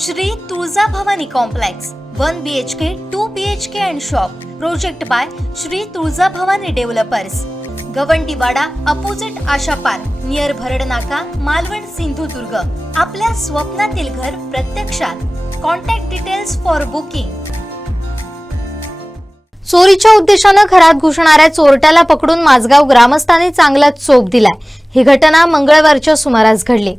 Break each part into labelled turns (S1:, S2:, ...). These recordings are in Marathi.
S1: Shri Tulja Bhavani complex one B H K two B H K and shop project by Shri Tulja Bhavani developers Gawandiwada opposite Asha park near Bharad Naka Malvan Sindhudurg. आपल्या स्वप्नातील घर प्रत्यक्षात. कॉन्टॅक्ट डिटेल्स फॉर बुकिंग
S2: चोरीच्या उद्देशानं घरात घुसणाऱ्या चोरट्याला पकडून माझगाव ग्रामस्थांनी चांगलाच चोप दिलाय. ही घटना मंगळवारच्या सुमारास घडली.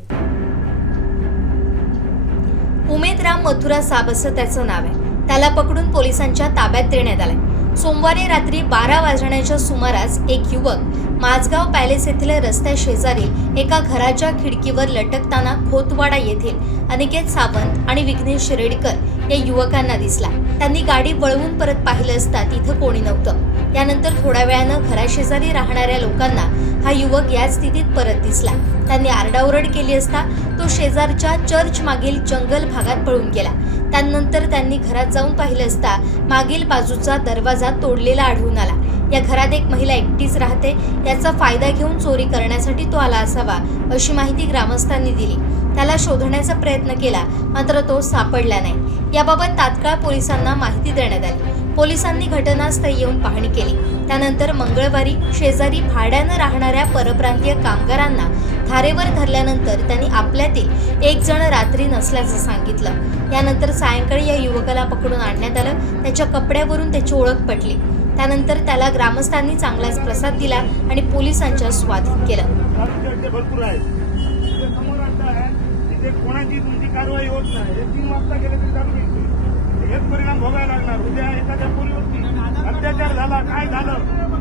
S2: उमेद राम मथुरा साब असं त्याचं नाव आहे. त्याला पकडून पोलिसांच्या ताब्यात देण्यात आलंय. सोमवारी रात्री बारा वाजण्याच्या सुमारास एक युवक माझगाव पॅलेस येथील रस्त्या शेजारी एका घराच्या खिडकीवर लटकताना खोतवाडा येथील अनिकेत सावंत आणि विघ्नेश शिरेडकर या युवकांना दिसला. त्यांनी गाडी वळवून परत पाहिलं असता तिथं कोणी नव्हतं. यानंतर थोड्या वेळानं घराशेजारी राहणाऱ्या लोकांना हा युवक या स्थितीत परत दिसला. त्यांनी आरडाओरड केली असता तो शेजारच्या चर्च मागील जंगल भागात पळून गेला. त्यानंतर त्यांनी घरात जाऊन पाहिलं असता मागील बाजूचा दरवाजा तोडलेला आढळून आला. या घरात एक महिला एकटीच राहते याचा फायदा घेऊन चोरी करण्यासाठी तो आला असावा अशी माहिती ग्रामस्थांनी दिली. त्याला शोधण्याचा प्रयत्न केला मात्र तो सापडला नाही. याबाबत तात्काळ पोलिसांना माहिती देण्यात आली. पोलिसांनी घटनास्थळी येऊन पाहणी केली. त्यानंतर मंगळवारी शेजारी भाड्यानं राहणाऱ्या परप्रांतीय कामगारांना धारेवर धरल्यानंतर त्यांनी आपल्यातील एक जण रात्री नसल्याचं सांगितलं. यानंतर सायंकाळी या युवकाला पकडून आणण्यात आलं. त्याच्या कपड्यावरून त्याची ओळख पटली. त्यानंतर त्याला ग्रामस्थांनी चांगलाच प्रसाद दिला आणि पोलिसांच्या स्वाधीन केलं. कोणाची तुमची कारवाई होत नाही. तीन वाजता गेले तरी चालू हेच परिणाम भोगायला लागणार. उद्या एखाद्या पूर्वी अत्याचार झाला काय झालं?